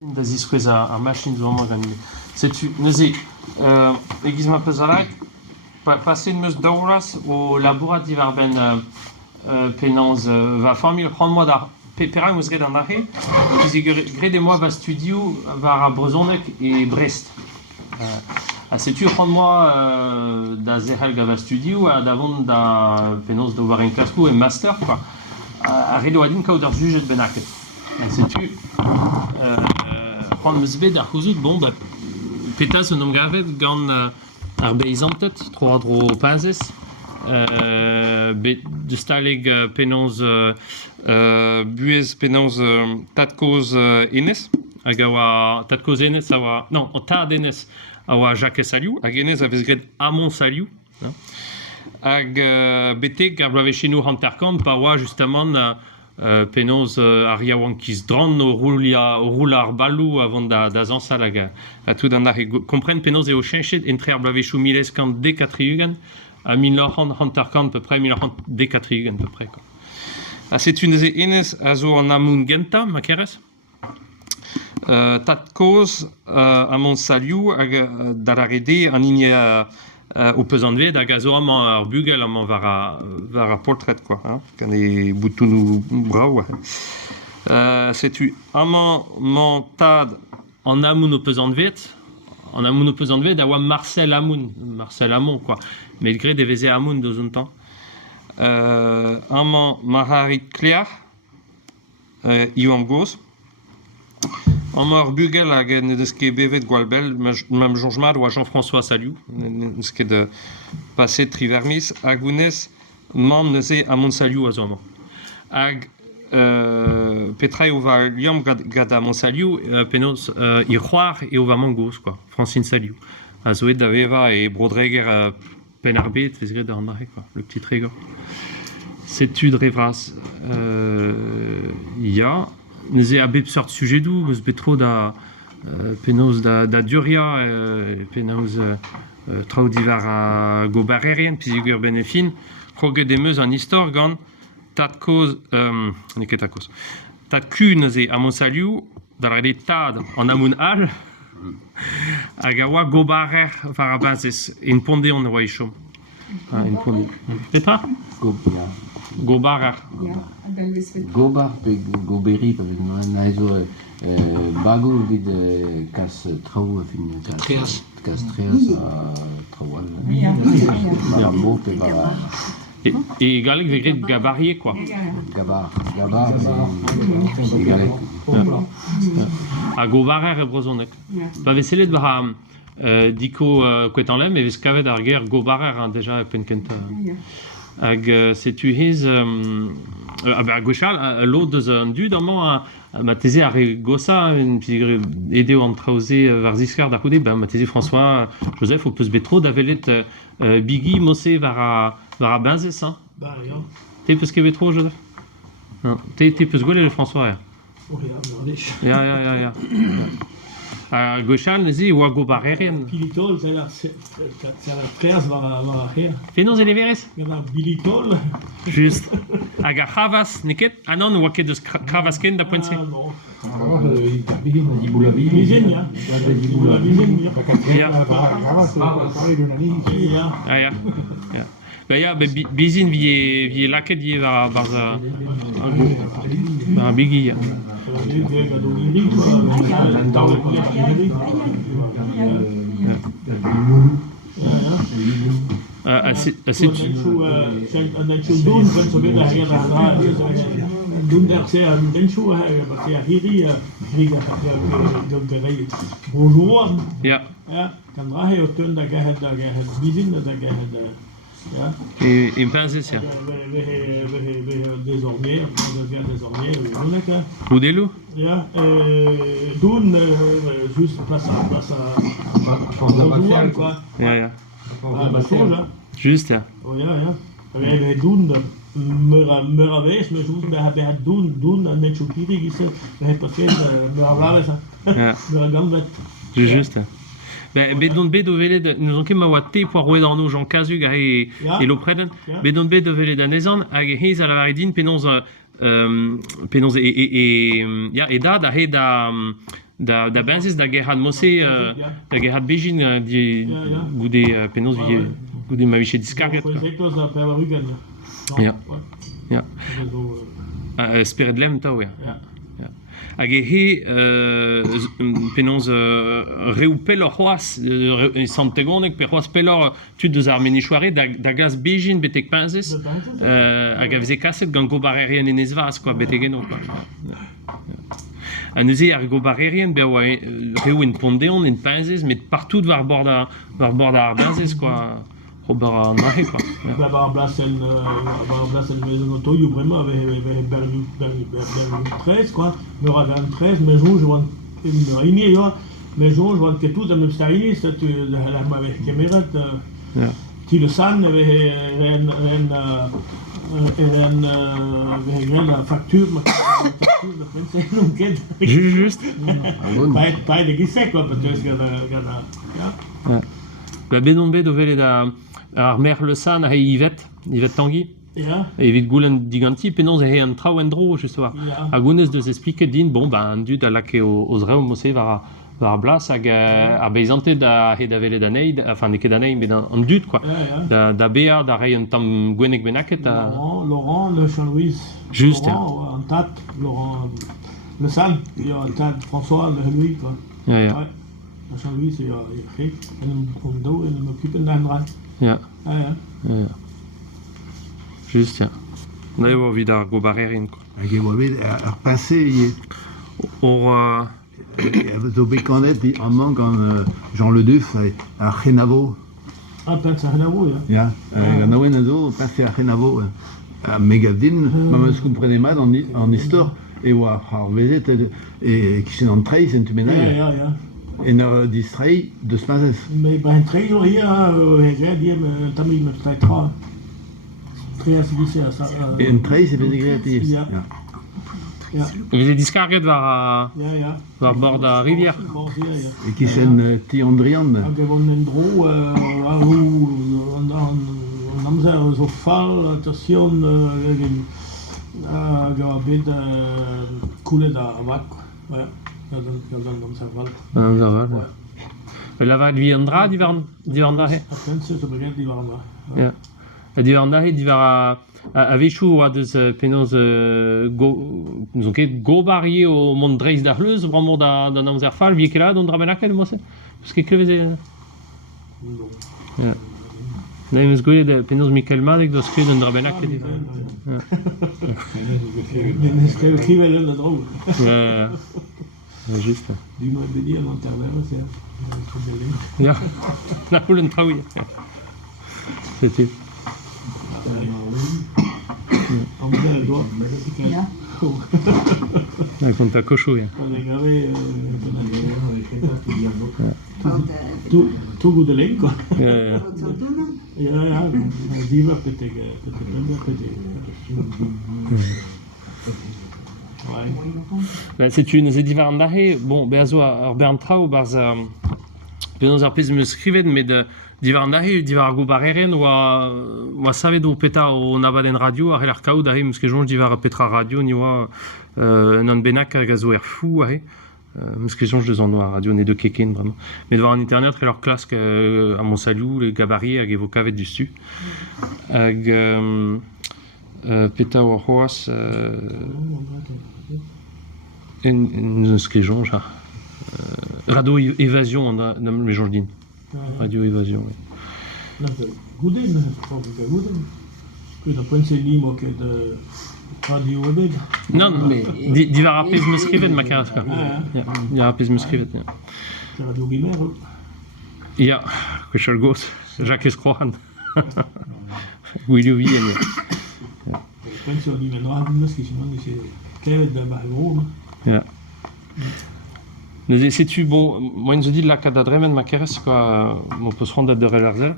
Das ist coisa a machine zo morgan. Setu neze egizma pezarak passer meus dauras o laborat divar ben penans va famil moi da pepera meus red an dahe ki gred e moi va studio var a Brezonek et Brest. Setu moi da zehal va studio a davon da penans do var en klasco et master quoi. A redo adin ka der juget benaket. Setu prendre meus bet ar c'houzout bon bah petas un gavet gant ar beizantet tro dro pazes bet de staleg penons buez penons tatkoz enes hag a oa tatkoz enes a oa non o tad enes a oa Jacques Saliou hag enes a vez gret Amon Saliou hag betek ar blavechenou hanterkamp pa oa justement penons ar yaouankiz dran o roul ar balou avant da zansal hag a tout an ar kompren penons eo chenchet entre ar blavechou milez kant D4 a 1940 peu près 1940 D4 peu près quoi. C'est une des enes a zo an amoun genta ma keres tat koz Amon Saliou hag dar ar ede an igne au pesantvet hag a zo amañ ar bugel amañ var a portret quoi kan e boutou brao setu amañ man tad an amoun o pesantvet da oa Marcel Amon quoi met gret e veze Amoun doz un tan amañ Maharit Klear Iwan Goz amañ ar bugel hag ne deus ket bevet gwalbel mam jonjmad oa Jean-François Saliou neus ket paset trivermis hag ounez mam neuze Amon Saliou a zo amañ hag petra eo va liam gad Amon Saliou penaos ir c'hoar eo va mangoz quoi Francine Saliou a zo da veva e brodreger pen ar bet vez gret an dre quoi le petit trégor setu drevras ya neuze a bet sort sujedou eus betro da penaos da duria penaos traoù divar a gobarerien pizigur ben e fin kroget emeus an istor gant tad koz neket a koz tad ku neuze Amon Saliou dar ede tad an amoun all hag a oa gobarer var a bazez en ponde an oa echom en ponde petra gobarer Gobar pe goberi pa vez na ezo bago vid kas traoù a fin kas treas a traoù al mo pe va et galek ve gret gabarier quoi gabar galek a gobarer e Brezonek pa veselet var diko kouet an lem e vez kavet ar ger gobarer deja pen kent hag setu hez a gwechal lo deus an dud amañ ma teze ar gosa edeo an traoze var ziskar da koude ma teze François Joseph o peus betro da velet bigi mosse var a benzez te peus ket betro Joseph te peus gwele François ya a gwechal nezi oa gobarerien Bilitol, c'est la treas var a her. Penaos ele verez Bilitol. Just hag a c'havas neket non oa ket eus c'havas ken da poentse Non. Bizin, ya. Ya bizin vie laket vie var a bigi et penzes ya Désormais, ou delo ja, doen juste place à quoi. ya Ah, chose, hein. just ya Oh, ja. We doen Muraves, maar zoals we doen net zo kierig is, we hebben veel Muraves, Muragammet. just bet don bet o velet nous on ket ma oa te poa roet an o Jean Cazug e lopreden bet don bet o velet an ezan hag hez a lavar edin penons e dad a he da da benzis da gerhad mosse da gerhad Beijing di goude penaos goude ma viche diskarget. Ja. Ja. Spered lem tao, ja. Hag he penaos reu pellor c'hoaz, santegonek per c'hoaz pellor tud deus ar menichoare da glas Beijing betek pinzez hag a veze kaset gant gobarerien en ez vaz, quoi, betek eno, quoi. A neuze ar gobarerien be oa reu en pondeon en pinzez, met partout war bord ar pinzez, quoi. Ober an ahe, quoi. War blasen maison auto, you vraiment avec berlu 13, quoi. Me ragan 13, mais je vois ini yo, mais je vois que tout dans le style, ça tu la avec caméra ti le san avec la facture de français non quête. Juste. Pas de gisse, quoi, parce que Ba benon bet o velet ar merle san a Yvet Tanguy. Evit goulenn diganti, penaos e an traoù en dro, just war. A gounez deus expliket din, bon, ba an dud a lake o zrev mosse var blas, hag ar beizantet da he da velet anei, enfin, ne ket anei, bet an dud, quoi. Da bea, da rei un tam gwenek benaket. Laurent, le Jean-Louis. Juste, Laurent, un tat, Laurent, le san, il y a un tat, François, le Louis, quoi. Ja. Jean-Louis, c'est gek. En om do, en m'occupen d'an ran. Ja. Just, ja. Da eo vid ar gobarerien, quoi. Hag e oa bet ar pinse Or... zo bekanet an mank an Jean Le Duf ar Chenavo. Pince a Renavo, Ja, an aouen a zo pinse ar Chenavo. A megad din, ma meus komprene mat an istor, e oa ar vezet e kichen an treiz en tumenai. Ja. En ur distrai deus pinzez. Mais ben très jour hier, tamig me très tra. Très assidissé à ça. En treiz e bezeg reati. Ja. Veze diskarget war bord da rivière. E kichen ti andrian. Hag evon en dro, an amzer zo fall, attention, hag a bet koulet a vak. Gazan amzer val. La va vi an dra di war da he. A pense, zo beget di war an dra. Ja. Di war an da he, di war a vechou oa deus penaos n'ouzon ket gobarie o mont dreiz da c'hleuz bramor da amzer fall, vie ket la don dra benaket mosse? Peus ket kleveze? Non. Ja. Da emeus gwelet penaos Michael Madek doz kret un dra benaket. Den eus krivel en a dro. Ja. Just. Du moa bet di an intervero, c'est Ja. Na houl un traoui. C'est tout. Amzer doa. Na kont a kochou, ja. On a gravé tout goût de laine, quoi. Ja. Ja, diva petek. C'est une edivar an da he, bon, be a zo ar bern trao barz penaos ar pez meus skrivet, met divar an da he, divar ar gobarerien oa savet o peta o nabaden radio ar ar kaout da he, meus ket jonj divar petra radio ni oa un an benak hag a zo fou a he, meus ket jonj deus an oa radio ne de keken, vraiment. Met war an internet re leur klask a Montsalou, le gabarie hag evo kavet du stu. Hag peta oa c'hoaz en eus ket jonj ha. Radio Évasion dans le jour din. Radio Évasion, oui. Gouden, gouden. Que da pense limo que de radio webed. Non, mais divar ar pez meus skrivet ma karas, quoi. Ja, ar pez meus skrivet, ja. Radio Guimer. Ja, kwechal goz, Jacques Escrohan. Gwilio vien, ja. Pense on y mènera un meus qui c'est kevet da bagro. Ja. Sais-tu, bon, moi, je dis là, kad da dremen ma keres, quoi, mon peut se rendre de relarzer.